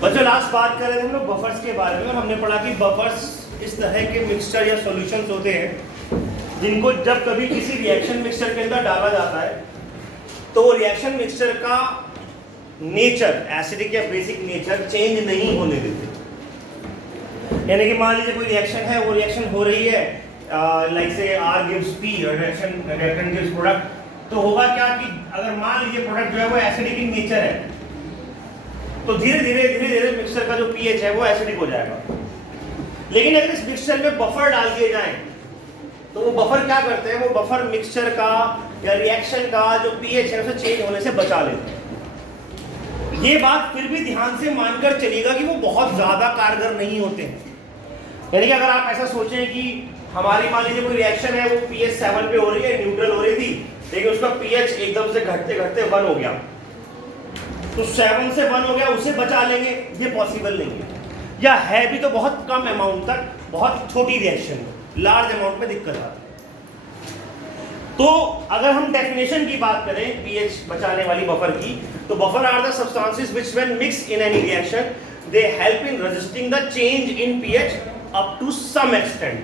बच्चों लास्ट बात कर रहे थे हम लोग बफर्स के बारे में और हमने पढ़ा कि बफर्स इस तरह के मिक्सचर या सॉल्यूशंस होते हैं जिनको जब कभी किसी रिएक्शन मिक्सचर के अंदर डाला जाता है तो वो रिएक्शन मिक्सचर का नेचर, एसिडिक या बेसिक नेचर चेंज नहीं होने देते। यानी कि मान लीजिए कोई रिएक्शन है, वो रिएक्शन हो रही है लाइक से R gives P और रिएक्टेंट गिव्स प्रोडक्ट, तो होगा क्या कि अगर मान लीजिए प्रोडक्ट जो है वो एसिडिक इन नेचर है तो धीरे धीरे मिक्सचर का जो pH है वो एसिडिक हो जाएगा। लेकिन अगर इस मिक्सचर में बफर डाल दिए जाएं तो वो बफर क्या करते हैं, वो बफर मिक्सचर का या रिएक्शन का जो pH है उसे चेंज होने से बचा लेते हैं। ये बात फिर भी ध्यान से मानकर चलिएगा कि वो बहुत ज्यादा कारगर नहीं होते हैं। यानी कि अगर आप ऐसा सोचें कि हमारी मान लीजिए कोई रिएक्शन है वो pH 7 पे हो रही है, न्यूट्रल हो रही थी, लेकिन उसका pH एकदम से घटते घटते 1 हो गया, तो 7 से 1 हो गया, उसे बचा लेंगे, ये पॉसिबल नहीं है। या है भी तो बहुत कम अमाउंट तक, बहुत छोटी रिएक्शन, लार्ज अमाउंट में दिक्कत आती है। तो अगर हम डेफिनेशन की बात करें pH बचाने वाली बफर की, तो buffer are the substances which when mixed in any reaction they help in resisting the change in pH up to some extent.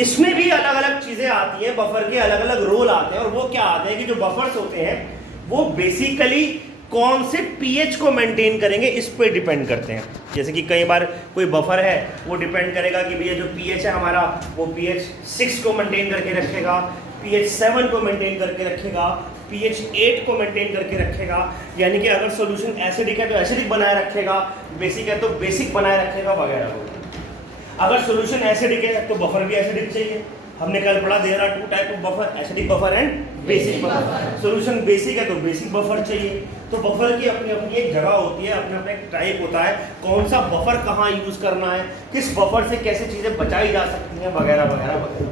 इसमें भी अलग अलग चीजें आती हैं, बफर के अलग अलग रोल आते हैं, और वो क्या आते हैं कि जो बफर्स होते हैं वो बेसिकली कौन से pH को मेंटेन करेंगे इस पे डिपेंड करते हैं। जैसे कि कई बार कोई बफर है वो डिपेंड करेगा कि भैया जो pH है हमारा वो pH 6 को मेंटेन करके रखेगा, pH 7 को मेंटेन करके रखेगा, pH 8 को मेंटेन करके रखेगा। यानी कि अगर सॉल्यूशन एसिडिक है तो एसिडिक बनाए रखेगा, बेसिक है तो बेसिक बनाए रखेगा वगैरह। अगर सॉल्यूशन एसिडिक है तो बफर भी एसिडिक चाहिए। हमने कल पढ़ा there are 2 type of buffer, acidic buffer and basic buffer. Solution basic है तो बेसिक बफर चाहिए। तो बफर की अपनी अपनी एक जगह होती है, अपना अपना एक टाइप होता है, कौन सा बफर कहाँ यूज करना है, किस बफर से कैसे चीजें बचाई जा सकती हैं वगैरह वगैरह वगैरह।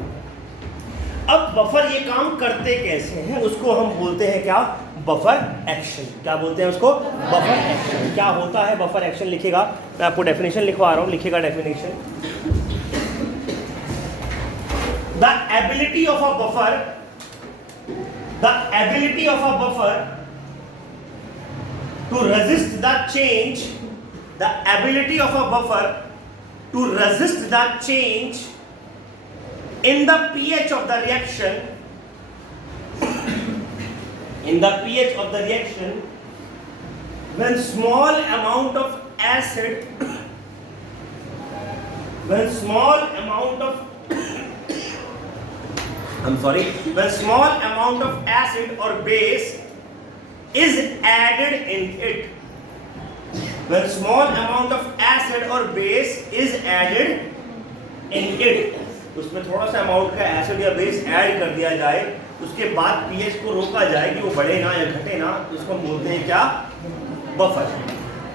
अब बफर ये काम करते कैसे हैं उसको हम बोलते हैं क्या, बफर एक्शन। क्या बोलते हैं उसको, बफर एक्शन। क्या होता है बफर एक्शन, लिखेगा, मैं आपको डेफिनेशन लिखवा रहा हूँ, लिखेगा definition. The ability of a buffer to resist the change, the ability of a buffer to resist the change in the pH of the reaction, when small amount of acid, when small amount of acid or base is added in it. When small amount of acid or base is added in it, उसमें थोड़ा सा amount का acid या base add कर दिया जाए, उसके बाद pH को रोका जाए कि वो बढ़े ना या घटे ना, तो इसको बोलते हैं क्या, बफर।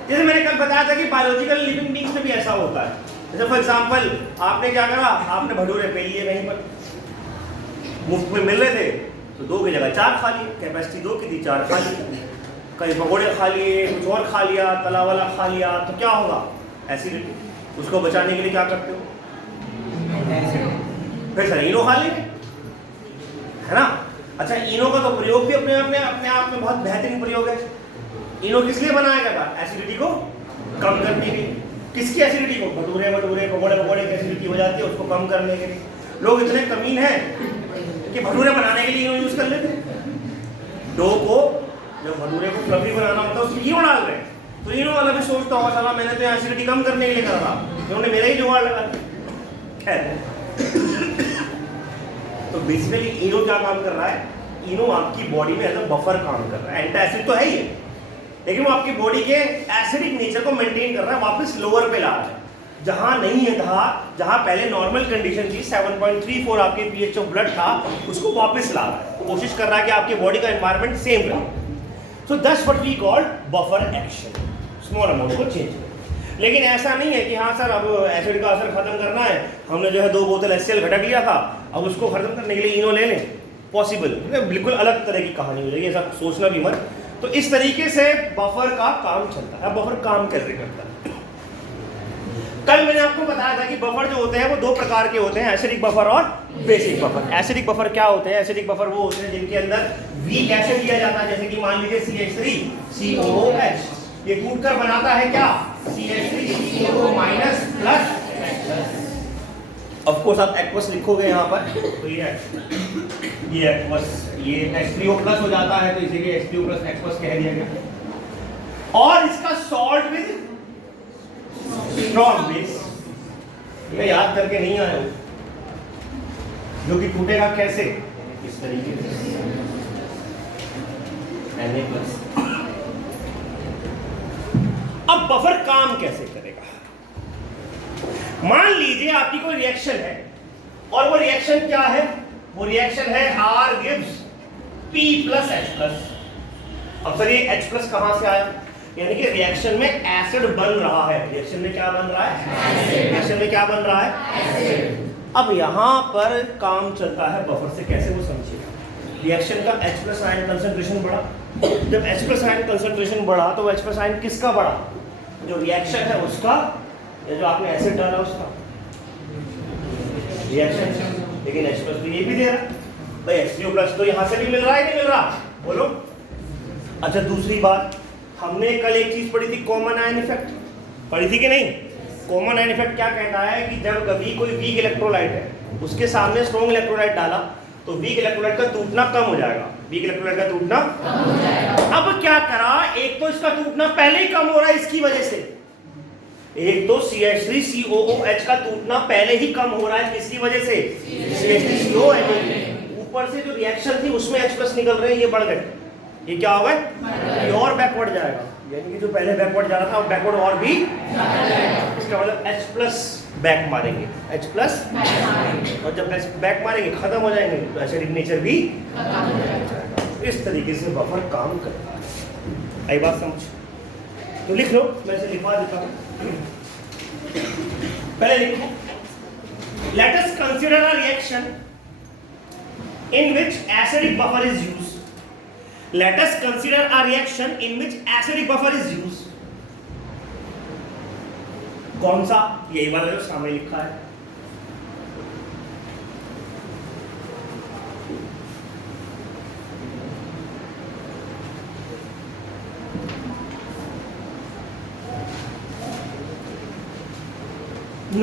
जैसे मैंने कल बताया था कि बायोलॉजिकल लिविंग बीइंग्स में भी ऐसा होता है। जैसे फॉर एग्जांपल आपने क्या करा, आपने भटूरे पे लिए, कहीं पर मुफ्त में मिल रहे थे तो 2 की जगह 4 खा लिए, कैपेसिटी 2 की थी 4 खा लिए, कहीं पकौड़े खा लिए, कुछ और खा लिया, तला वाला खा लिया, तो क्या होगा, एसिडिटी। उसको बचाने के लिए क्या करते हो, फिर सर इनो खा लेंगे, है ना। अच्छा, इनो का तो प्रयोग भी अपने आप में बहुत बेहतरीन प्रयोग है। इनो किस लिए बनाया गया था, एसिडिटी को कम करने के लिए। किसकी एसिडिटी को, भटूरे पकौड़े की एसिडिटी हो जाती है, उसको कम करने के लिए। लोग इतने कमीन हैं कि भटूरे बनाने के लिए इनो यूज कर लेते हैं। डो को, जब भटूरे को फ्लफी बनाना होता है उसमें इनो डाल रहे हैं, तो इनो वाला भी सोचता होगा साला मैंने तो एसिडिटी कम करने के लिए करा था, उन्होंने मेरा ही जुगाड़ लगा। खैर, तो बेसिकली इनो क्या काम कर रहा है, इनो आपकी बॉडी में एज अ बफर काम कर रहा है। एंटासिड तो है ही है, लेकिन वो आपकी बॉडी के एसिडिक नेचर को मेंटेन कर रहा है, वापस लोअर पे ला रहा है। जहां नहीं है था, जहां पहले नॉर्मल कंडीशन थी 7.34 आपके pH ऑफ ब्लड था, उसको वापस ला रहा है, कोशिश कर रहा है कि आपके बॉडी का एनवायरनमेंट सेम रहे। So that's what we call buffer action, small amount को चेंज। लेकिन ऐसा नहीं है कि हाँ सर अब एसिड का असर खत्म करना है, हमने जो है 2 बोतल HCl घटक लिया था, अब उसको खत्म करने के लिए इनो ले लें, पॉसिबल, बिल्कुल अलग तरह की कहानी हो जाएगी, ऐसा सोचना भी मत। तो इस तरीके से बफर का काम चलता है। बफर काम कैसे करता है, कल मैंने आपको बताया था कि बफर जो होते हैं वो 2 प्रकार के होते हैं, एसिडिक बफर और बेसिक बफर। एसिडिक बफर क्या होते हैं, एसिडिक बफर वो होते हैं जिनके अंदर वीक एसिड दिया जाता है, जैसे कि मान लीजिए CH3COOH, ये टूटकर बनाता है क्या, CH3CO minus plus. Of course आप एक्वस लिखोगे यहाँ पर तो ये एक्वस, ये H3O प्लस हो जाता है तो इसीलिए H3O प्लस एक्वस कह दिया गया। और इसका सॉल्ट विद स्ट्रॉन्ग बेस, ये याद करके नहीं आए हो, जो कि टूटेगा कैसे, इस तरीके से Na+। अब बफर काम कैसे करेगा? मान लीजिए आपकी कोई रिएक्शन है और वो रिएक्शन क्या है, वो रिएक्शन है R gives P plus H plus। अब सर ये H plus कहां से आया, यानी कि रिएक्शन में एसिड बन रहा है। रिएक्शन में क्या बन रहा है, रिएक्शन में क्या बन रहा है, एसिड। अब यहां पर काम चलता है बफर से, कैसे वो समझिएगा। रिएक्शन का H plus आयन कंसंट्रेशन बढ़ा, जब H plus आयन कंसंट्रेशन बढ़ा तो H plus आयन किसका बढ़ा, जो रिएक्शन है उसका, या जो आपने एसिड डाला उसका, रिएक्शन। लेकिन H plus तो ये भी दे रहा है भाई, H3O प्लस तो यहां से भी मिल रहा है, नहीं मिल रहा, बोलो। अच्छा दूसरी बात, हमने कल एक चीज पढ़ी थी, कॉमन आयन इफेक्ट, पढ़ी थी कि नहीं। कॉमन आयन इफेक्ट क्या कहता है कि जब कभी कोई वीक इलेक्ट्रोलाइट है उसके सामने स्ट्रॉन्ग इलेक्ट्रोलाइट डाला तो वीक इलेक्ट्रोलाइट का टूटना कम हो जाएगा, वीक इलेक्ट्रोलाइट का टूटना कम हो जाएगा। अब क्या करा, एक तो इसका टूटना पहले ही कम हो रहा है इसकी वजह से, एक तो CH3COOH का टूटना पहले ही कम हो रहा है किसकी वजह से, CH3COOH। ऊपर से जो रिएक्शन थी उसमें H प्लस निकल रहे हैं, ये बढ़ गए, ये क्या होगा, ये और बैकवर्ड जाएगा, यानी कि जो पहले बैकवर्ड जा रहा था वो बैकवर्ड और भी, इसका मतलब H प्लस बैक मारेंगे, H प्लस, और जब बैक मारेंगे खत्म हो जाएंगे तो एसिडिक नेचर भी खत्म हो जाएगा। इस तरीके से बफर काम करता है। आई बात समझ, तो लिख लो, मैं इसे लिखवा देता हूँ। पहले लिखो, let us consider a reaction in which acidic buffer is used. Let us consider a reaction in which acidic buffer is used. कौन सा, यही वाला जो सामने लिखा है।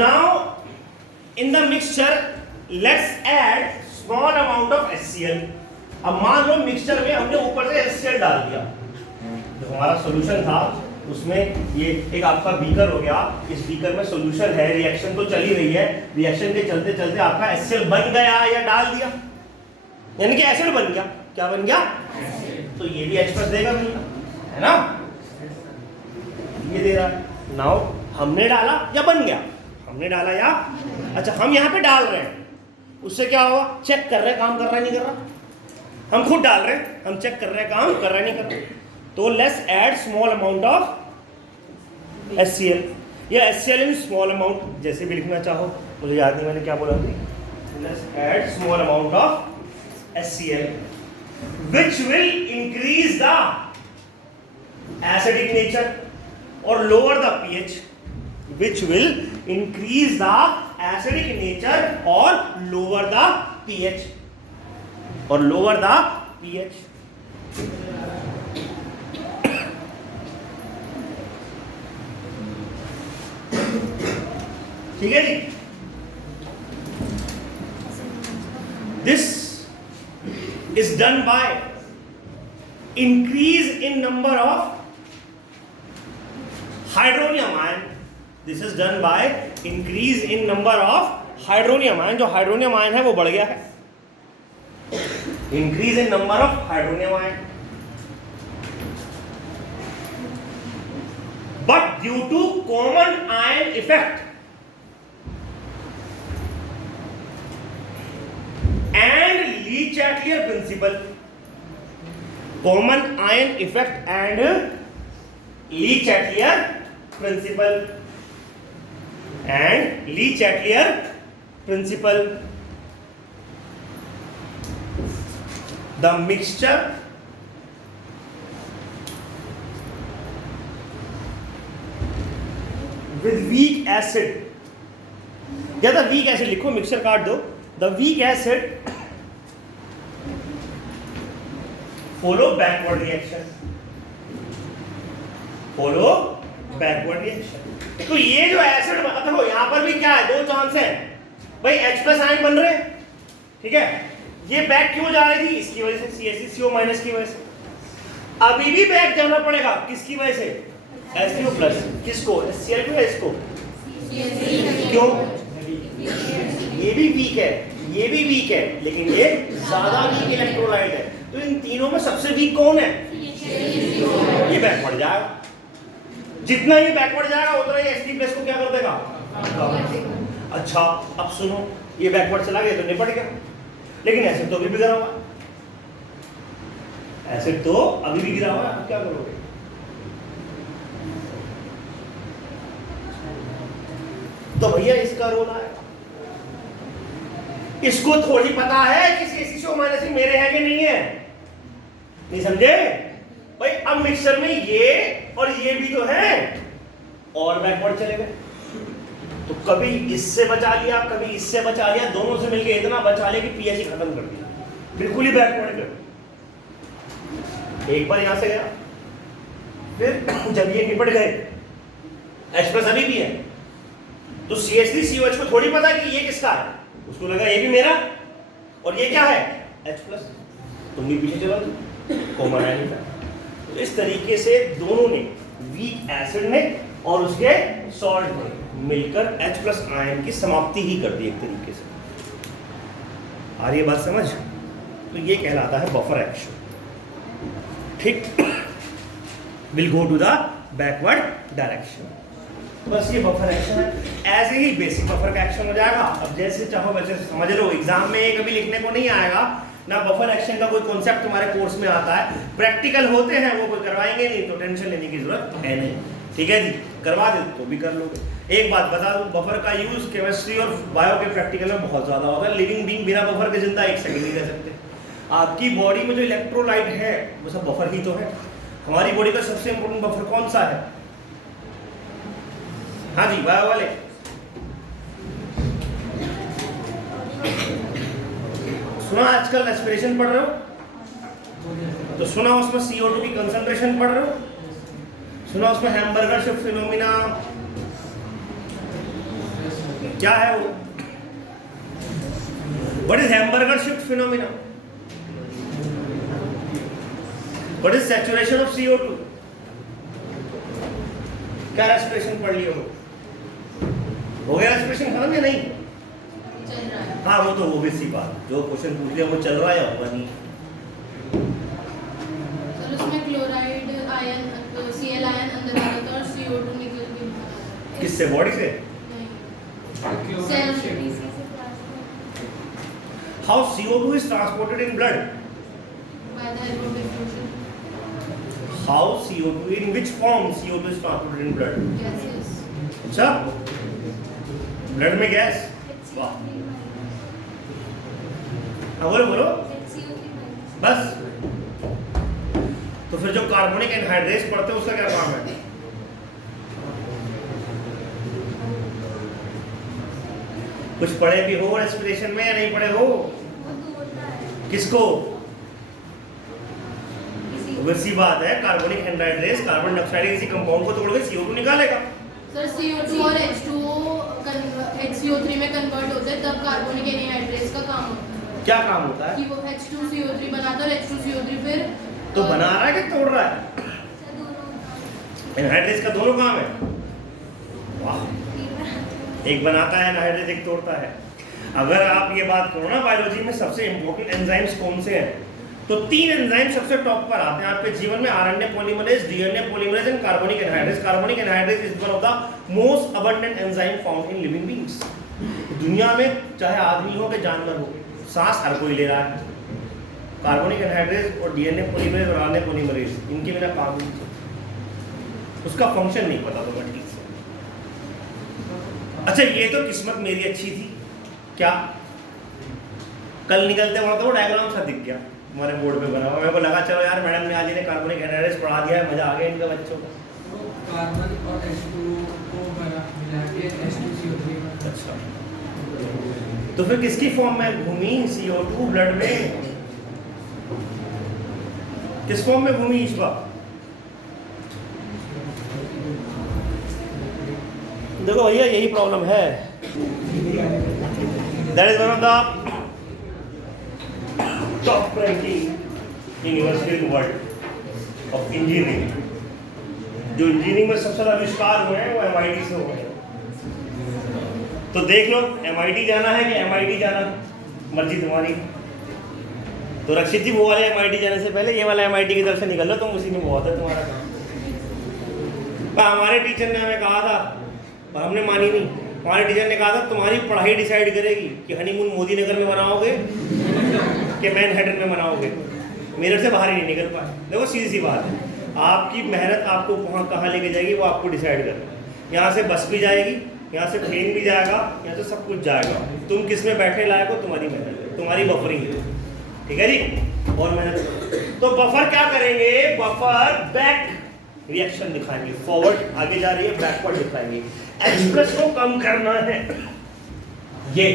Now in the mixture let's add small amount of HCl। अब मान लो मिक्सचर में हमने ऊपर से HCl डाल दिया, जो हमारा सॉल्यूशन था उसमें ये एक आपका बीकर हो गया, इस बीकर में सॉल्यूशन है, रिएक्शन तो चल ही रही है, रिएक्शन के चलते चलते आपका HCl बन गया या डाल दिया, यानी कि एसिड बन गया। क्या बन गया, तो ये भी H+ देगा भैया, है ना, ये दे रहा है। नाउ हमने डाला या बन गया, हमने डाला या, अच्छा हम यहाँ पे डाल रहे हैं, उससे क्या होगा, चेक कर रहे हैं काम कर रहा है नहीं कर रहा, हम खुद डाल रहे हैं, हम चेक कर रहे हैं काम कर रहा है नहीं कर रहा। तो let's add small amount of HCl, या HCl इन स्मॉल अमाउंट, जैसे भी लिखना चाहो, मुझे याद नहीं मैंने क्या बोला थी। Let's add small amount of HCl which will increase the acidic nature or lower the pH, which will increase the acidic nature or lower the pH, or lower the pH। ठीक है जी, this is done by increase in number of hydronium ion। This is done by increase in number of hydronium ion, जो hydronium ion है वो बढ़ गया है, increase in number of hydronium ion। But due to common ion effect and Le Chatelier principle, common ion effect and Le Chatelier principle and Le Chatelier principle, the mixture with weak acid, या the weak acid लिखो, mixture काट दो, the weak acid follow backward reaction, follow backward reaction. तो ये जो acid देखो यहां पर भी क्या है, दो चांस है भाई, H+ आयन बन रहे हैं, ठीक है। ये बैक क्यों जा रही थी, इसकी वजह से CaCO- की वजह से। अभी भी बैक जाना पड़ेगा, किसकी वजह से, SO+। किसको, HCl को, इसको क्यों, ये भी वीक है, ये भी वीक है, लेकिन ये ज्यादा वीक इलेक्ट्रोलाइट है। तो इन तीनों में सबसे वीक कौन है, ये बैकवर्ड जाएगा। जितना ये बैकवर्ड जाएगा उतना ही H3+ को क्या कर देगा। अच्छा अब सुनो, ये बैकवर्ड चला गया तो निपट गया, लेकिन एसिड तो अभी भी गिरा हुआ है, एसिड तो अभी भी गिरा हुआ है, अब क्या करोगे। तो भैया इसका रोल आएगा, इसको थोड़ी पता है कि CaCO- मेरे है कि नहीं है, नहीं समझे भाई। अब मिक्सचर में ये और ये भी तो है, और बैकवर्ड चले गए, तो कभी इससे बचा लिया, कभी इससे बचा लिया, दोनों से मिलके इतना बचा लिया कि पीएच ही खत्म कर दिया, बिल्कुल ही बैकवर्ड कर। एक बार यहां से गया, फिर जब ये निपट गए, H+ अभी भी है, तो CH3COH को थोड़ी पता कि ये किसका है, उसको लगा ये भी मेरा, और ये क्या है, H+, तुम भी पीछे चलो, कॉमन आयन था। तो इस तरीके से दोनों ने, वीक एसिड ने और उसके सॉल्ट ने मिलकर H+ आयन की समाप्ति ही कर दी एक तरीके से। आ रही है बात समझ। तो ये कहलाता है बफर एक्शन, ठीक। Will go to the backward direction. बस ये बफर एक्शन है, ऐसे ही बेसिक बफर का एक्शन हो जाएगा। अब जैसे चाहो वैसे समझ लो, एग्जाम में कभी लिखने को नहीं आएगा ना, बफर एक्शन का कोई कॉन्सेप्ट तुम्हारे कोर्स में आता है, प्रैक्टिकल होते हैं वो कोई करवाएंगे नहीं, तो टेंशन लेने की जरूरत है नहीं, ठीक है जी। करवा दे तो भी कर लोगे। एक बात बता दूं, बफर का यूज केमिस्ट्री और बायो के प्रैक्टिकल में बहुत ज्यादा होता है। लिविंग बीइंग बिना बफर के जिंदा एक सेकंड नहीं रह सकते। आपकी बॉडी में जो इलेक्ट्रोलाइट है वो सब बफर ही तो है। हमारी बॉडी का सबसे इंपॉर्टेंट बफर कौन सा है, हाँ जी बायो वाले, सुना आजकल रेस्पिरेशन पढ़ रहे हो, तो सुना उसमें CO2 की कंसंट्रेशन पढ़ रहे हो, सुना उसमें हैम्बर्गर शिफ्ट फिनोमिना क्या है वो, what is hamburger shift phenomena, what is saturation of CO2, क्या रेस्पिरेशन पढ़ लियो, हो गया रेस्पिरेशन खत्म या नहीं, चल रहा है। हाँ वो तो वो भी सी बात, जो क्वेश्चन पूछ लिया वो चल रहा है या होगा नहीं। सर उसमें क्लोराइड आयन, Cl आयन अंदर आ रहा था और CO2 निकल के बाहर आ रहा था। किससे, बॉडी से, नहीं cell how CO2 is transported in blood, by the help of diffusion how CO2 in which form CO2 is transported in blood, gases. अच्छा ब्लड में गैस, वाह, हाँ बोलो बोलो बस। तो फिर जो कार्बोनिक एनहाइड्रेस पढ़ते हैं उसका क्या काम है, कुछ पढ़े भी हो रेस्पिरेशन में या नहीं पढ़े हो, किसको, वैसी बात है, कार्बोनिक एनहाइड्रेस कार्बन डाइऑक्साइड किसी कंपाउंड को तोड़ के CO2 निकालेगा। सर CO2 और H2O HCO3 में कन्वर्ट होते हैं, तब कार्बोनिक एनहाइड्रेस का काम होता है। क्या काम होता है कि वो H2CO3 बनाता है और H2CO3 फिर तो बना रहा है कि तोड़ रहा है, एनहाइड्रेस का दोनों काम है, वाह, एक बनाता है एनहाइड्रेस, एक तोड़ता है। अगर आप ये बात करो ना बायोलॉजी में सबसे इंपॉर्टेंट एंजाइम्स कौन से हैं, तो 3 एंजाइम सबसे टॉप पर आते हैं आपके जीवन में, RNA polymerase, DNA polymerase and carbonic anhydrase. Carbonic anhydrase is one of the most abundant enzyme found in living beings. दुनिया में चाहे आदमी हो कि जानवर हो, सांस हर कोई ले रहा है, कार्बोनिक एनहाइड्रेस और DNA पॉलीमरेज और RNA पॉलीमरेज, इनके बिना काम नहीं चलता। उसका फंक्शन नहीं पता तो ठीक से। अच्छा ये तो किस्मत मेरी अच्छी थी, क्या कल निकलते वक्त वो डायग्राम सा दिख गया हमारे बोर्ड पे बना हुआ, मेरे को लगा चलो यार मैडम ने आज इन्हें कार्बोनिक एनहाइड्रेस पढ़ा दिया है, मजा आ गया इनका बच्चों को। कार्बन और H2O को मिला के H2CO3। अच्छा तो फिर किसकी फॉर्म में घूमी CO2 ब्लड में, किस फॉर्म में घूमी ईश्वा, देखो भैया यही प्रॉब्लम है। That is one of the top ranking university in world of engineering. जो इंजीनियरिंग में सबसे ज़्यादा आविष्कार हुए हैं वो MIT से हुए हैं। तो देख लो, MIT जाना है कि MIT जाना, मर्जी तुम्हारी। तो रक्षित जी, वो वाले MIT जाने से पहले ये वाला MIT की तरफ से निकल लो, तुम उसी में बहुत है तुम्हारा काम। हमारे टीचर ने हमें कहा था और हमने मानी नहीं। हमारे टीचर ने कहा था तुम्हारी पढ़ाई डिसाइड करेगी कि हनीमून मोदी नगर में मनाओगे कि मैनहट्टन में मनाओगे। मेरठ से बाहर ही नहीं निकल पाए। देखो सीधी सी बात है, आपकी मेहनत आपको वहाँ कहाँ लेके जाएगी वो आपको डिसाइड करना है। यहाँ से बस भी जाएगी, यहाँ से ट्रेन भी जाएगा, यहाँ से सब कुछ जाएगा। तुम किस में बैठने लायक हो, तुम्हारी मेहनत है, तुम्हारी बफरिंग है। ठीक है जी, और मेहनत। तो बफर क्या करेंगे, बफर बैक रिएक्शन दिखाएंगे, फॉरवर्ड आगे जा रही है, बैकवर्ड दिखाएंगे। एक्सप्रेस को कम करना है, ये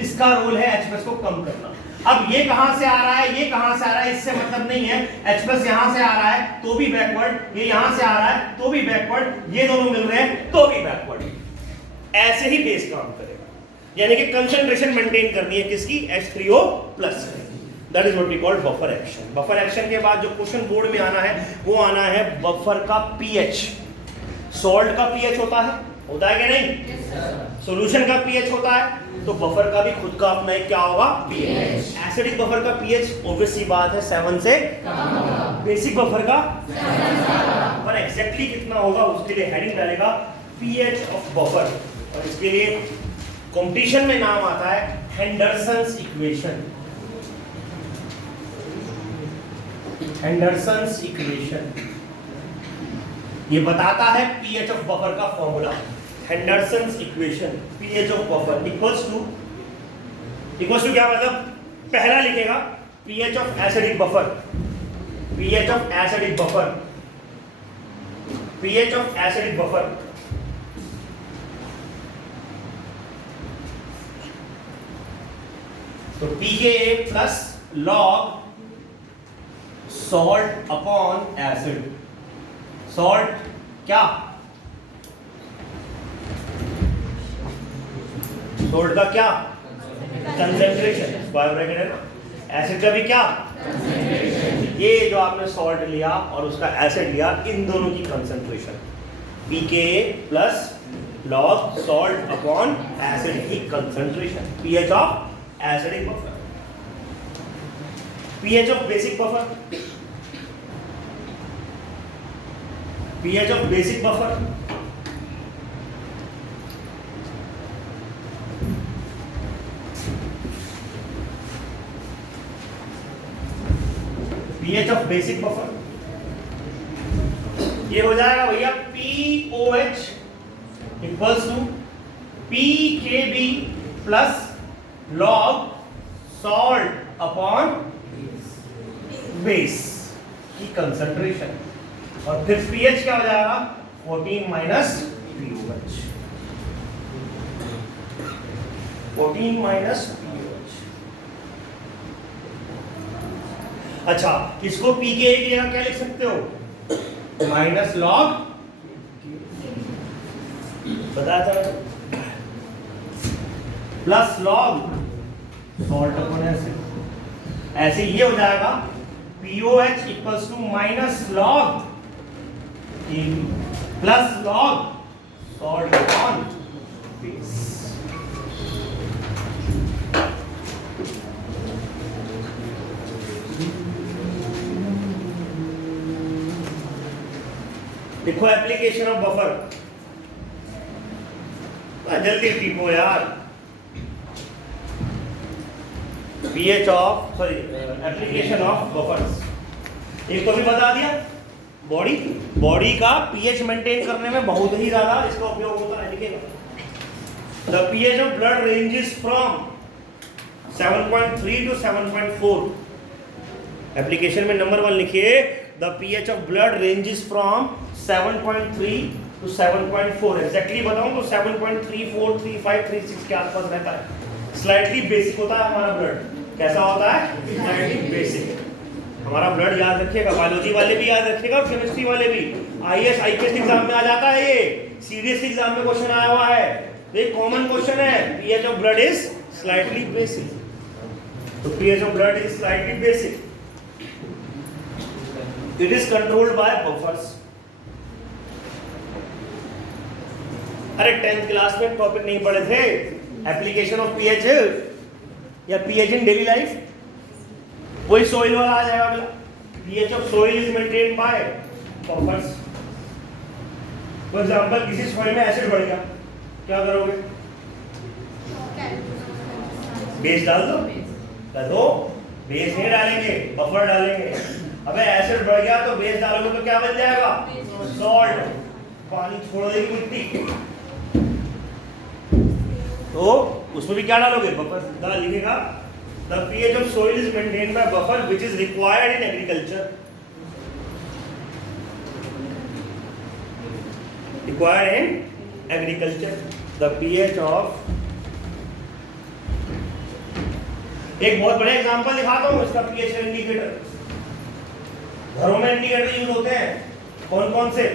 इसका रोल है, एक्सप्रेस को कम करना। अब ये कहां से आ रहा है, ये कहां से आ रहा है, इससे मतलब नहीं है। एक्सप्रेस यहां से आ रहा है तो भी बैकवर्ड, ये यहां से आ रहा है तो भी बैकवर्ड, ये दोनों मिल रहे हैं तो भी बैकवर्ड। ऐसे ही बेस काम करेगा, यानी कि कंसंट्रेशन मेंटेन करनी है किसकी, H3O+ that is what we call buffer action. Buffer action के बाद जो क्वेश्चन बोर्ड में आना है वो आना है बफर का pH। सॉल्ट का pH होता है कि नहीं? सॉल्यूशन का pH होता है, तो बफर का भी खुद का अपना एक क्या होगा, pH। एसिडिक बफर का pH ऑब्वियस सी बात है 7 से कम। बेसिक बफर का 7 पर एग्जैक्टली कितना होगा उसके लिए हेडिंग डालेगा pH ऑफ बफर। और इसके लिए कंपटीशन में नाम आता है हेंडरसन्स इक्वेशन। हेंडरसन्स इक्वेशन ये बताता है pH ऑफ बफर का formula. Henderson's equation pH of buffer equals to क्या मतलब, पहला लिखेगा pH of acidic buffer, pH of acidic buffer, pH of acidic buffer तो pKa plus log salt upon acid. Salt क्या, सॉल्ट का क्या, concentration, square bracket है ना। एसिड का भी क्या, ये जो आपने सॉल्ट लिया और उसका एसिड लिया, इन दोनों की concentration pKa plus log salt upon acid की concentration, pH of acidic buffer. pH of basic buffer, pH of basic buffer pH of basic buffer ये हो जाएगा भैया POH equals to PKB plus log salt upon base की concentration. और फिर pH क्या हो जाएगा, 14 माइनस POH, 14 माइनस POH। अच्छा, इसको pKa की जगह क्या लिख सकते हो, माइनस लॉग, बताया था, plus log salt upon acid. ऐसे ये हो जाएगा POH equals to minus log plus log salt upon base. देखो एप्लीकेशन ऑफ बफर, जल्दी टिपो यार। pH of sorry application of buffers एक तो भी बता दिया। बॉडी का pH मेंटेन करने में बहुत ही ज्यादा इसका उपयोग होता है। लिखेगा the pH of blood ranges from 7.3 to 7.4। Application में नंबर 1 लिखिए, the pH of blood ranges from 7.3 to 7.4। Exactly बताऊं तो 7.3, 4, 3, 5, 3, 6 के आसपास रहता है। स्लाइटली बेसिक होता है हमारा ब्लड। कैसा होता है, स्लाइटली बेसिक। हमारा ब्लड याद रखिएगा, बायोलॉजी वाले भी याद रखिएगा और केमिस्ट्री वाले भी। आईएएस आईपीएस एग्जाम में आ जाता है, ये सीडीएस एग्जाम में क्वेश्चन आया हुआ है, ये कॉमन क्वेश्चन है। PH of blood is slightly basic, तो pH of blood is slightly basic. It is controlled by buffers. अरे 10th क्लास में टॉपिक नहीं पढ़े थे एप्लीकेशन ऑफ pH या pH इन डेली लाइफ? वही सोइल वाला आ जाएगा अगला। pH of soil is maintained by buffers. For example किसी सॉइल में एसिड बढ़ गया, क्या करोगे? बेस डाल दो, तो बेस नहीं डालेंगे, बफर डालेंगे। अबे एसिड बढ़ गया तो बेस डालोगे तो क्या बन जाएगा? सॉल्ट, पानी छोड़ देगी मिट्टी, तो उसमें भी क्या डालोगे? बफर डाल लिखेगा the pH of soil is maintained by buffer which is required in agriculture. Required in agriculture. The pH of, एक बहुत बड़ा एग्जांपल दिखाता हूँ इसका pH इंडिकेटर। घरों में इंडिकेटर यूज होते हैं, कौन कौन से?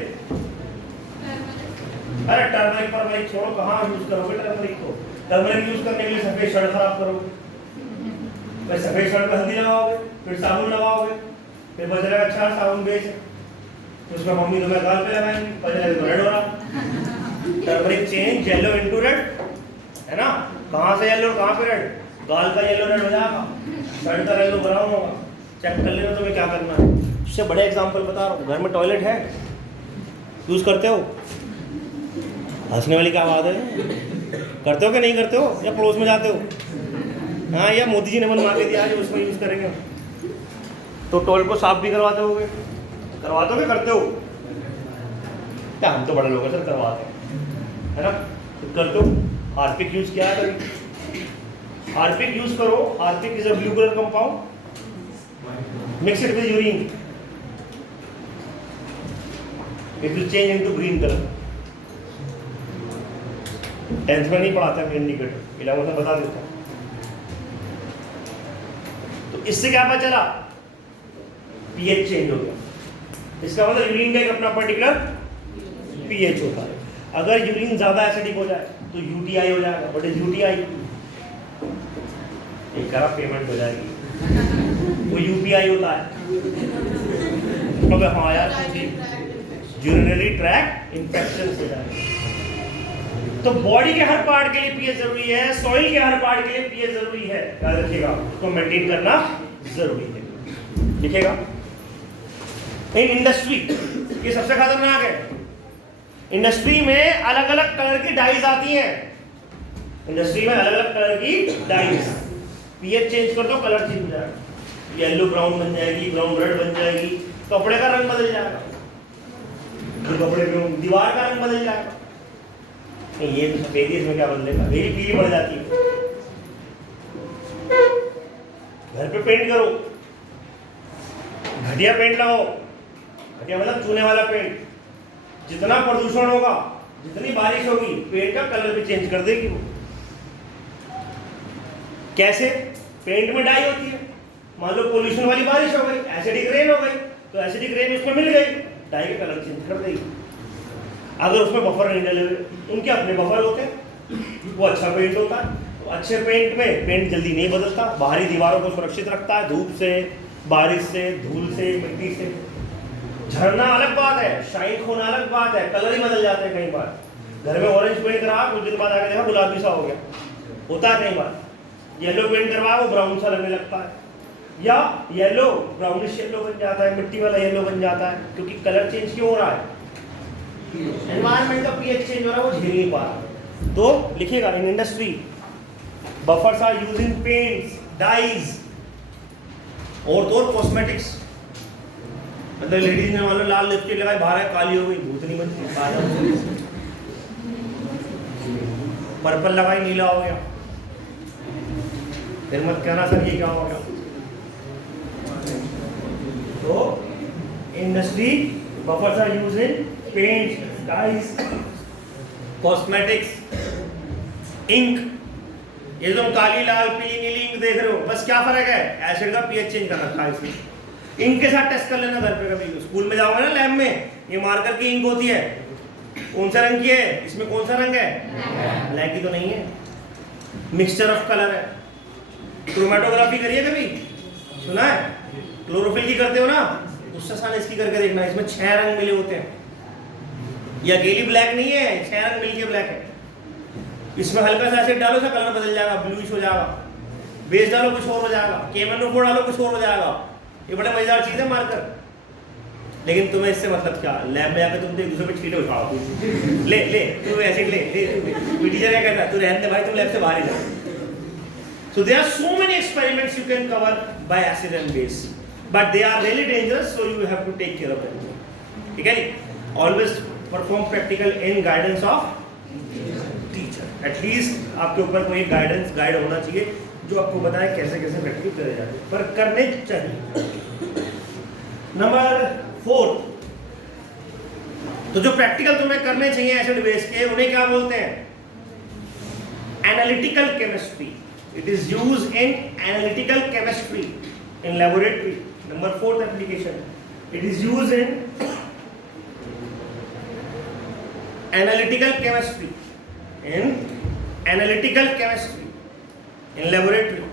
अरे टर्मरिक पर छोड़ो, कहाँ यूज करोगे टर्मरिक को? टर्मरिक यूज करने के लिए सफेद शर्ट खराब करोगे, फिर सफेद शर्ट पर हल्दी लगाओगे, फिर साबुन लगाओगे, फिर बचेगा अच्छा साबुन बेच, तो उसमें मम्मी तुम्हें गाल पे लगाएंगी, बचेगा तो रेड हो रहा। Turmeric change yellow into red, है ना? कहाँ से येलो, कहाँ पे रेड? गाल का येलो रेड हो जाएगा, शर्ट का येलो ब्राउन होगा। चेक कर लेना तुम्हें क्या करना है। इससे बड़े एग्जांपल बता रहा हूँ। घर में टॉयलेट है, यूज करते हो? हंसने वाली क्या बात है? करते हो कि नहीं करते हो, या पड़ोस में जाते हो? हाँ, या मोदी जी ने बनवा के दिया जो उसमें यूज करेंगे, तो टॉयलेट को साफ भी करवाते होगे? करवाते हो कि करते हो? क्या हम तो बड़े लोग हैं सर, करवाते हैं, है ना? तो करते हो। हार्पिक यूज किया है कभी? हार्पिक यूज करो। Harpic is a blue colour compound, mix it with urine, it will change into green colour. 10th में नहीं पढ़ाते हैं इंडिकेटर, 11th में बता देता हूँ। तो इससे क्या पता चला? पीएच चेंज हो गया। इसका मतलब यूरिन का एक अपना पर्टिकुलर पीएच होता है। अगर यूरिन ज्यादा एसिडिक हो जाए तो यूटीआई हो जाएगा। What is UTI? एक करा पेमेंट हो जाएगी, वो यूपीआई होता है। तो हाँ यार, यूरिनरी ट्रैक्ट इन्फेक्शन हो जाएगा। तो बॉडी के हर पार्ट के लिए पीएच जरूरी है, सॉइल के हर पार्ट के लिए पीएच जरूरी है। याद रखिएगा, उसको मेंटेन करना जरूरी है। लिखिएगा। इन इंडस्ट्री, ये सबसे खतरनाक है। इंडस्ट्री में अलग अलग कलर की डाइज आती हैं। इंडस्ट्री में अलग अलग कलर की डाइज, पीएच चेंज कर दो कलर चेंज हो जाएगा। येलो ब्राउन बन जाएगी, ब्राउन रेड बन जाएगी, कपड़े का रंग बदल जाएगा, कपड़े में दीवार का रंग बदल जाएगा। नहीं, ये तो सफेदी, इसमें क्या बदलेगा? मेरी पीली बढ़ जाती है। घर पे पेंट करो, घटिया पेंट लगाओ, घटिया मतलब चूने वाला पेंट। जितना प्रदूषण होगा, जितनी बारिश होगी, पेंट का कलर भी चेंज कर देगी वो। कैसे? पेंट में डाई होती है, मान लो पोल्यूशन वाली बारिश हो गई, एसिडिक रेन हो गई, तो एसिडिक रेन उसमें मिल गई, डाई के कलर चेंज कर देगी। अगर उसमें बफर नहीं डले हुए, उनके अपने बफर होते हैं, वो अच्छा पेंट होता है। तो अच्छे पेंट में पेंट जल्दी नहीं बदलता, बाहरी दीवारों को सुरक्षित रखता है धूप से, बारिश से, धूल से, मिट्टी से। झरना अलग बात है, शाइन होना अलग बात है, कलर ही बदल जाते हैं कई बार। घर में ऑरेंज पेंट करा, कुछ दिन बाद आके देखा गुलाबी सा हो गया, होता है कई बार। येलो पेंट करवाया, वो ब्राउन सा लगने लगता है, या येलो ब्राउनिश येलो बन जाता है, मिट्टी वाला येलो बन जाता है, क्योंकि कलर चेंज क्यों हो रहा है? एनवायरनमेंट का पीएच चेंज हो रहा है, वो झेल नहीं पा रहा। तो लिखिएगा, in industry buffers are used in paints, dyes और तो कॉस्मेटिक्स। मतलब लेडीज ने मान लो लाल लिपस्टिक लगाई, बाहर है काली हो गई, भूतनी बनती, पर्पल लगाई नीला हो गया, फिर मत कहना सर ये क्या हो गया। तो industry buffers are used in paint, dyes, cosmetics, ink. ये तुम काली, लाल, पीली, नीली इंक देख रहे हो, बस क्या फर्क है? एसिड का पीएच चेंज कर रखा है इसमें। इंक के साथ टेस्ट कर लेना घर पे, कभी स्कूल में जाओगे ना लैब में, ये मार्कर की इंक होती है, कौन सा रंग की है, इसमें कौन सा रंग है, ब्लैक ही तो नहीं है, मिक्सचर ऑफ कलर है। क्रोमेटोग्राफी करिए कभी, सुना है, क्लोरोफिल की करते हो ना, उससे साल इसकी करके देखना, इसमें 6 रंग मिले होते हैं, ये अकेली ब्लैक नहीं है, 6 रंग मिलके ब्लैक है। इसमें हल्का सा एसिड डालो, सा कलर बदल जाएगा, ब्लूइश हो जाएगा, बेस डालो कुछ और हो जाएगा, KMnO4 डालो कुछ और हो जाएगा। ये बड़ा मजेदार चीज है मार्कर। लेकिन तुम्हें इससे मतलब क्या, लैब में आकर तुम एक दूसरे पे छींटे उठाओ, ले ले तू एसिड ले, टीचर क्या कहता है, तू रहने दे भाई, तुम लैब से बाहर ही जा। So there are so many experiments you can cover by acid and base, but they are really dangerous, so you have to take care of them. ठीक है नहीं? Always perform practical in guidance of teacher. At least आपके ऊपर कोई guide होना चाहिए जो आपको बताए कैसे कैसे प्रैक्टिस करे जाते हैं, पर करने चाहिए। नंबर 4, तो जो प्रैक्टिकल तुम्हें करने चाहिए एसिड बेस के, उन्हें क्या बोलते हैं, analytical chemistry. It is used in analytical chemistry in laboratory. Number 4th application. It is used in analytical chemistry. In analytical chemistry in laboratory.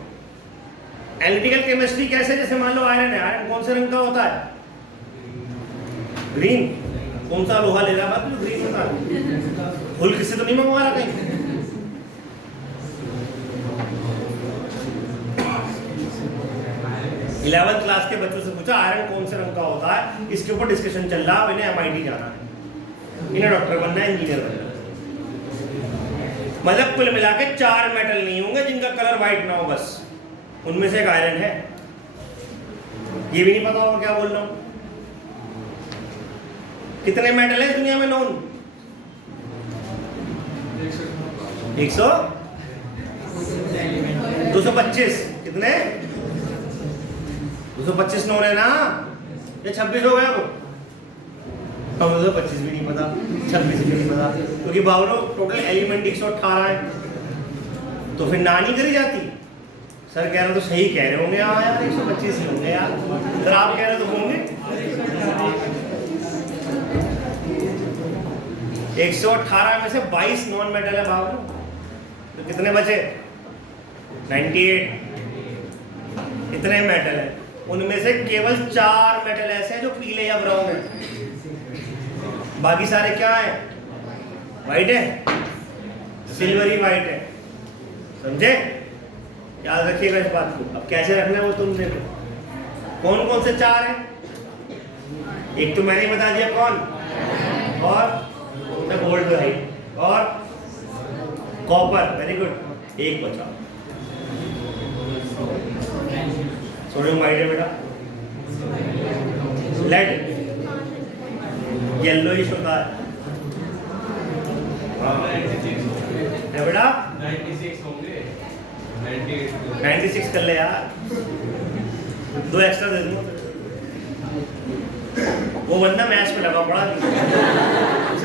Analytical chemistry कैसे, जैसे मान लो आयरन है, आयरन कौन से रंग का होता है, ग्रीन। कौन सा लोहा ले रहा है, ग्रीन होता है, फुल किससे तो नहीं मंगवा रहा कहीं। 11th क्लास के बच्चों से पूछा आयरन कौन से रंग का होता है, इसके ऊपर डिस्कशन चल रहा है, इन्हें MIT जाना है, इन्हें डॉक्टर बनना है, इंजीनियर बनना है। मतलब कुल मिला के 4 मेटल नहीं होंगे जिनका कलर व्हाइट ना हो, बस उनमें से एक आयरन है। ये भी नहीं पता होगा क्या बोल रहा हूं। कितने मेटल है दुनिया में नोन, 225, कितने, 225 नोन है ना, ये 26 हो गया वो, अब 225 भी नहीं पता, 26 भी नहीं पता, क्योंकि बावरो टोटल एलिमेंट 118 है, तो फिर ना नहीं करी जाती। सर कह रहे तो सही कह रहे होंगे, हाँ यार 125 ही होंगे यार, सर आप कह रहे तो होंगे 118 में से 22 नॉन मेटल है बाबू, तो कितने बचे, 98, इतने मेटल है। उनमें से केवल 4 मेटल ऐसे हैं जो पीले या ब्राउन है, बाकी सारे क्या है, वाइट है, सिल्वरी वाइट है, समझे, याद रखिएगा इस बात को। अब कैसे रखना है वो तुम देखो, कौन कौन से 4 हैं, एक तो मैंने बता दिया कौन, और गोल्ड है, और कॉपर, वेरी गुड, एक बचा सोडियम वाइट है बेटा, लेड येलोइश होता है बेटा, 96 होंगे, 96 कर ले यार, 2 एक्स्ट्रा दे दूँ। वो बंदा मैच में लगा पड़ा,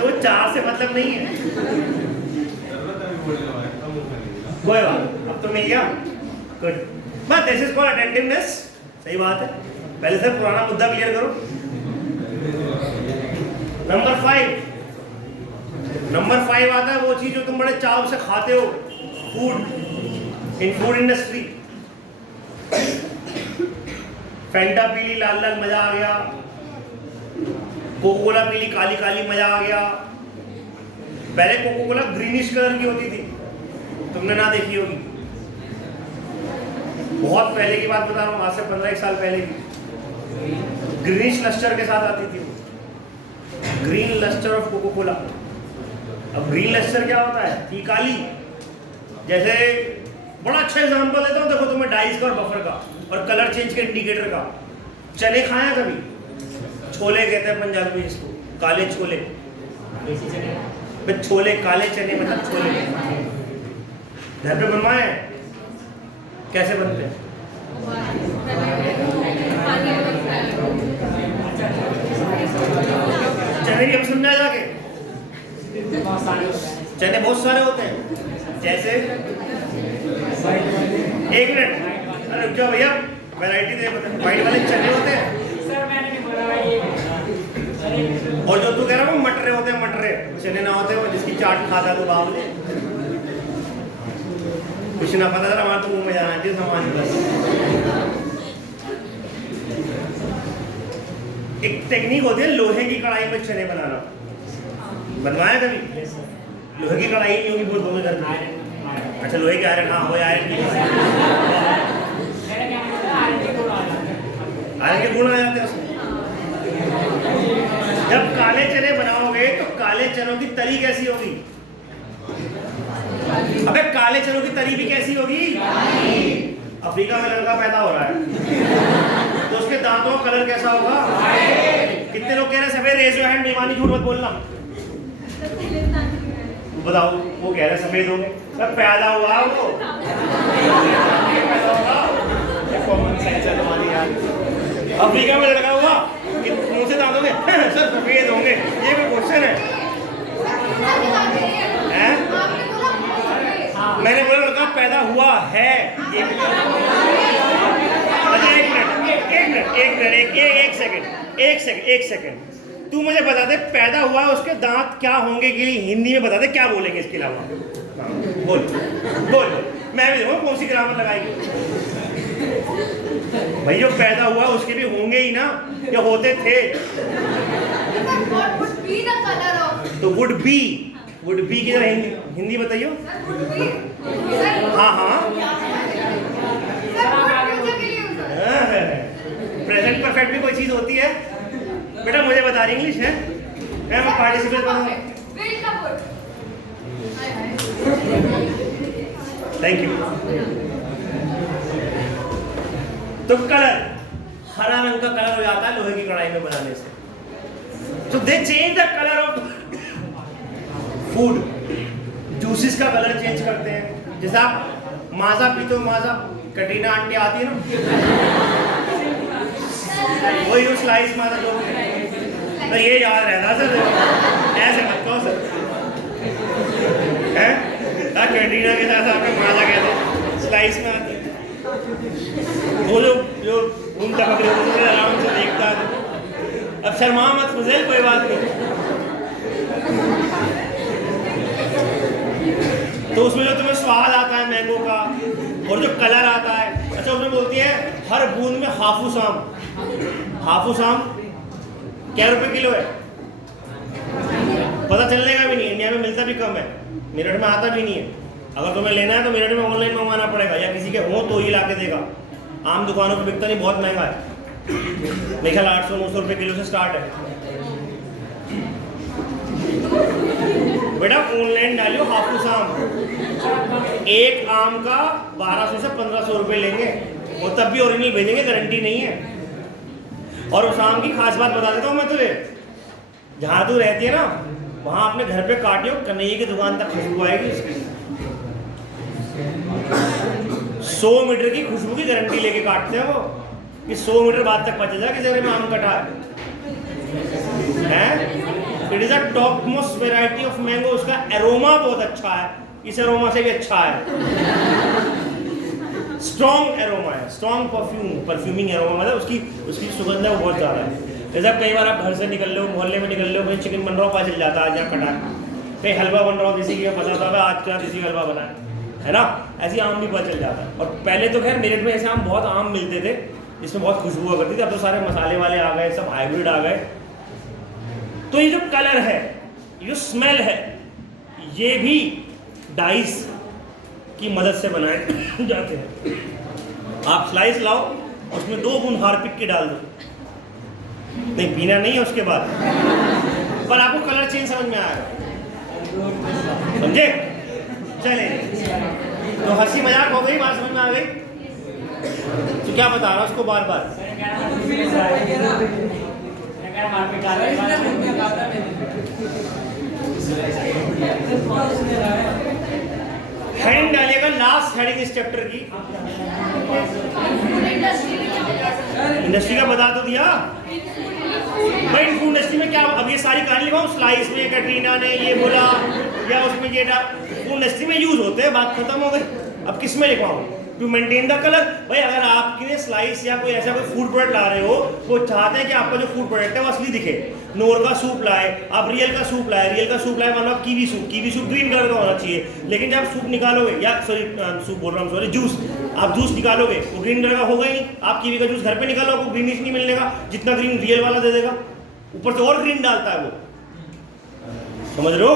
वो 4 से मतलब नहीं है, कोई बात, अब तो मिल गया, गुड, बस दिस इज कॉल्ड अटेंटिवनेस, सही बात है। पहले से पुराना मुद्दा क्लियर करो। नंबर 5 आता है वो चीज जो तुम बड़े चाव से खाते हो, फूड, इन फूड इंडस्ट्री। फैंटा पीली लाल लाल मजा आ गया, कोको कोला पीली काली काली मजा आ गया। पहले कोको कोला ग्रीनिश कलर की होती थी, तुमने ना देखी होगी, बहुत पहले की बात बता रहा हूँ, आज से 15 साल पहले की, ग्रीनिश लस्टर के साथ आती थी वो, green lustre of coca cola. अब ग्रीन लस्टर क्या होता है, थी काली। जैसे बड़ा अच्छा एग्जांपल देता हूँ, देखो तुम्हें डाइस का और बफर का और कलर चेंज के इंडिकेटर का। चने खाया कभी, छोले कहते हैं पंजाबी में इसको, काले छोले, छोले काले चने मतलब छोले। घर पे बनवाए, कैसे बनते हैं, चने की समझा जाके, चने बहुत सारे होते हैं, जैसे एक मिनट, अरे भैया वैरायटी दे, व्हाइट वाले चने होते हैं, और जो तू कह रहा है वो मटरे होते हैं, मटरे चने ना होते वो जिसकी चाट खाता तो बाबले कुछ ना पता था हमारा तो मुंह में जाना चाहिए सामान बस। एक टेक्निक होती है लोहे की कढ़ाई में चने बनाना, बनवाया कभी? लोहे की कढ़ाई नहीं होगी बहुत दोनों घर में। अच्छा लोहे के आयरन, हाँ वो आयरन की आयरन के गुण आ जाते हैं उसमें। जब काले चने बनाओगे तो काले चनों की तरी कैसी होगी? अबे काले चनों की तरी भी कैसी होगी? अफ्रीका में लड़का पैदा हो रहा है तो उसके दांतों का कलर कैसा होगा? कितने लोग कह रहे हैं सफेद? रेज योर हैंड, बेईमानी झूठ मत बोलना। बताओ वो कह रहे सफेद होंगे, तब पैदा हुआ वो कॉमन सेंस है तुम्हारी यार। अफ्रीका में लड़का हुआ कि मुंह से दांत होंगे सर सफेद होंगे, ये कोई क्वेश्चन है? मैंने बोला लड़का पैदा हुआ है ये भी। अच्छा एक सेकंड तू मुझे बता दे पैदा हुआ है उसके दांत क्या होंगे के लिए हिंदी में बता दे, क्या बोलेंगे इसके अलावा? बोल बोल बोल, मैं भी देखूँ कौन सी ग्रामर लगाएगी भाई। जो पैदा हुआ उसके भी होंगे ही ना, या होते थे? तो वुड बी की तरह हिंदी बताइयो। हाँ हाँ प्रेजेंट परफेक्ट भी कोई चीज होती है बेटा? मुझे बता रही इंग्लिश है, मैं पार्टिसिपेट करूँगा। Thank you. तो कलर हरा रंग का कलर हो जाता है लोहे की कढ़ाई में बनाने से। तो दे change the colour of food, juices का कलर चेंज करते हैं। जैसे आप माजा पीते हो, माजा कटरीना आंटी आती है ना, वही स्लाइस माजा जो तो ये याद रहता सर, ऐसे मत कहो सर हैं। कटरीना के साथ आपने माजा कहते हैं, स्लाइस में आती है वो जो घूमता पकड़े आराम से देखता है। अब शर्मा मत फुजैल, कोई बात नहीं। तो उसमें जो तुम्हें स्वाद आता है मैंगो का और जो कलर आता है, अच्छा उसमें बोलती है हर बूंद में हाफूस आम। हाफूस आम क्या रुपए किलो है? पता चलने का भी नहीं, इंडिया में मिलता भी कम है, मेरठ में आता भी नहीं है। अगर तुम्हें लेना है तो मेरठ में ऑनलाइन मंगवाना पड़ेगा या किसी के हो तो ही ला के देगा। आम दुकानों पर बिकता नहीं, बहुत महंगा है, मेरे ख्याल 800-900 रुपये किलो से स्टार्ट है। बेटा ऑनलाइन डालियो हाफूस आम, एक आम का 1200 से 1500 रुपये लेंगे, और तब भी ओरिजिनल भेजेंगे, गारंटी नहीं है। और उस आम की खास बात बता देता हूँ मैं तुझे, जहाँ तू रहती है ना वहाँ अपने घर पे काटियो, कन्हैया की दुकान तक खुशबू आएगी उसकी। 100 मीटर की खुशबू की गारंटी लेके काटते हैं वो, कि 100 मीटर बाद तक पचेगा कि जगह में आम कटा है। It is a top most variety of mango, उसका एरोमा बहुत अच्छा है, इस एरोमा से भी अच्छा है। स्ट्रॉन्ग एरोमा है, स्ट्रॉन्ग परफ्यूमिंग एरोमा, मतलब उसकी सुगंध है वो बहुत ज़्यादा है। जैसे कई बार आप घर से निकल लो, मोहल्ले में निकल लो, कहीं चिकन बन रहा हो, पता चल जाता है आज यहाँ कटा है, कहीं हलवा बन रहा हो देसी घी में पता होता है आज क्या देसी हलवा बना है ना। ऐसी आम भी पता चल जाता है। और पहले तो खैर मेरठ में ऐसे आम बहुत आम मिलते थे जिसमें बहुत खुशबू हुआ करती थी, अब तो सारे मसाले वाले आ गए, सब हाइब्रिड आ गए। तो ये जो कलर है, ये जो स्मेल है, ये भी डाइस की मदद से बनाए जाते हैं। आप स्लाइस लाओ, उसमें 2 बूंद हार्पिक की डाल दो, नहीं पीना नहीं है उसके बाद, पर आपको कलर चेंज समझ में आएगा, समझे? चले तो हंसी मजाक हो गई, बात समझ में आ गई। तो क्या बता रहा उसको बार बार? हेडिंग डालिएगा लास्ट हेडिंग इस चैप्टर की। इंडस्ट्री का बता तो दिया भाई। फूड इंडस्ट्री में क्या, अब ये सारी कहानी लिखाऊं? स्लाइस में कैटरीना ने ये बोला या उसमें ये फूड इंडस्ट्री में यूज होते हैं, बात खत्म हो गई। अब किस में लिखवाऊं? To maintain the colour. भाई अगर आपके स्लाइस या कोई ऐसा कोई फूड प्रोडक्ट ला रहे हो, वो चाहते हैं कि आपका जो फूड प्रोडक्ट है वो असली दिखे। नोर का सूप लाए, आप रियल का सूप लाए, मान लो आप कीवी सूप ग्रीन कलर का होना चाहिए, लेकिन जब आप सूप निकालोगे, या सूप बोल रहा हूँ, सॉरी जूस, आप जूस निकालोगे वो ग्रीन कलर का होगा ही नहीं। आप कीवी का जूस घर पे निकालो, आपको ग्रीनिश नहीं मिलने का, जितना ग्रीन रियल वाला दे देगा, ऊपर से और ग्रीन डालता है वो, समझ रहे हो?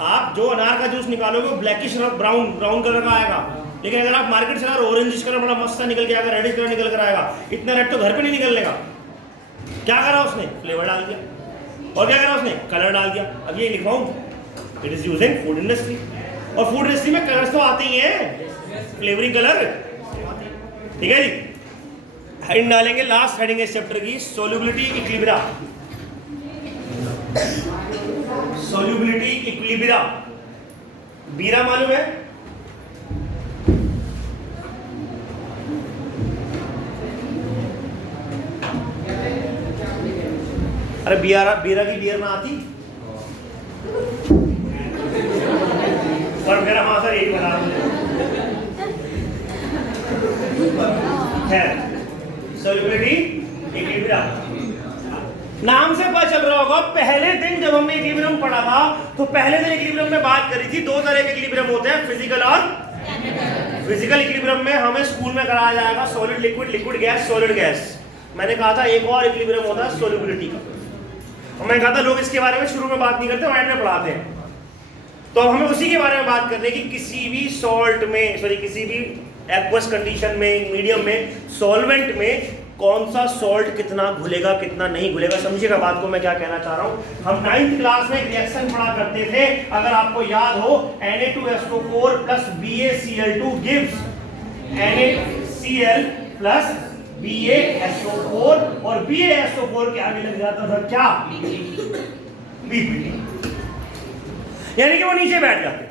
आप जो अनार का जूस निकालोगे वो ब्लैकिश ब्राउन कलर का आएगा, लेकिन अगर आप मार्केट से ऑरेंजिश कलर बड़ा मस्त निकल के आएगा, रेडिश कलर निकल कर आएगा। इतना रेड तो घर पे नहीं निकलने का। क्या करा उसने? फ्लेवर डाल दिया। और क्या करा उसने? कलर डाल दिया। अब ये लिखा हूं, it is using food industry, और फूड इंडस्ट्री में कलर्स तो आते ही हैं, फ्लेवरिंग कलर, ठीक है जी। हेडिंग डालेंगे, लास्ट हेडिंग इस चैप्टर की, सोल्यूबिलिटी इक्विलिब्रिया। सोल्यूबिलिटी इक्विलिब्रिया, बीरा मालूम है? अरे बीरा की बियर में आती और मेरा वहां से एक बना है सोल्यूबिलिटी इक्विलिब्रिया। नाम से पता चल रहा होगा, पहले दिन जब हमने इक्विलिब्रियम पढ़ा था तो पहले दिन इक्विलिब्रियम में बात करी थी, दो तरह के इक्विलिब्रियम होते हैं, फिजिकल और फिजिकल इक्विलिब्रियम में हमें स्कूल में कराया जाएगा solid liquid, liquid gas, solid gas. मैंने कहा था एक और इक्विलिब्रियम होता है सोल्यूबिलिटी का, और मैंने कहा था लोग इसके बारे में शुरू में बात नहीं करते, एंड में पढ़ाते हैं। तो अब हमें उसी के बारे में बात करनी है कि किसी भी सॉल्ट में, सॉरी किसी भी एक्वस कंडीशन में, मीडियम में, सॉल्वेंट में कौन सा सॉल्ट कितना घुलेगा कितना नहीं घुलेगा। समझिएगा बात को मैं क्या कहना चाह रहा हूं। हम 9th क्लास में एक रिएक्शन पढ़ा करते थे, अगर आपको याद हो, Na2SO4 plus BaCl2 gives NaCl plus BaSO4, और BaSO4 के आगे लग जाता था क्या? BPT, यानी कि वो नीचे बैठ जाते।